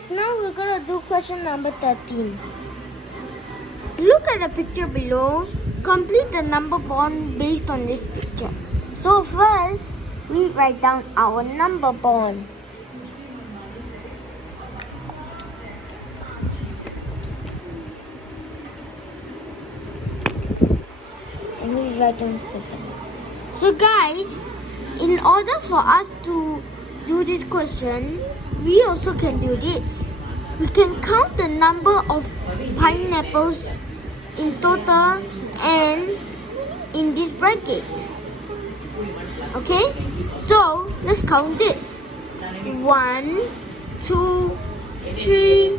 guys, now we're gonna do question number 13. Look at the picture below. Complete the number bond based on this picture. So first, we write down our number bond. And we write down 7. So guys, in order for us to do this question, we also can do this. We can count the number of pineapples in total and in this bracket. Okay? So, let's count this. 1, 2, 3,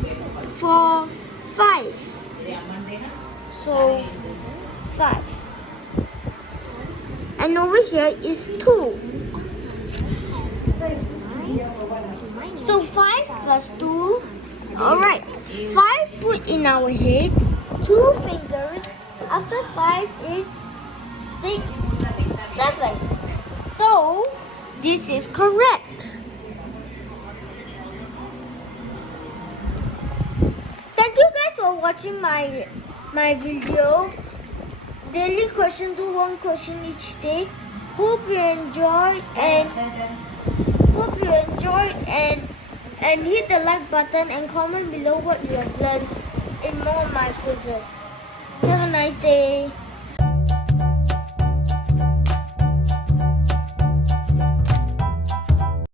4, 5. So, 5. And over here is 2. So 5 plus 2. Alright. 5 put in our heads. 2 fingers. After 5 is 6, 7. So this is correct. Thank you guys for watching my video. Daily question, do one question each day. Hope you enjoyed and hit the like button and comment below what you have learned in more of my quizzes. Have a nice day.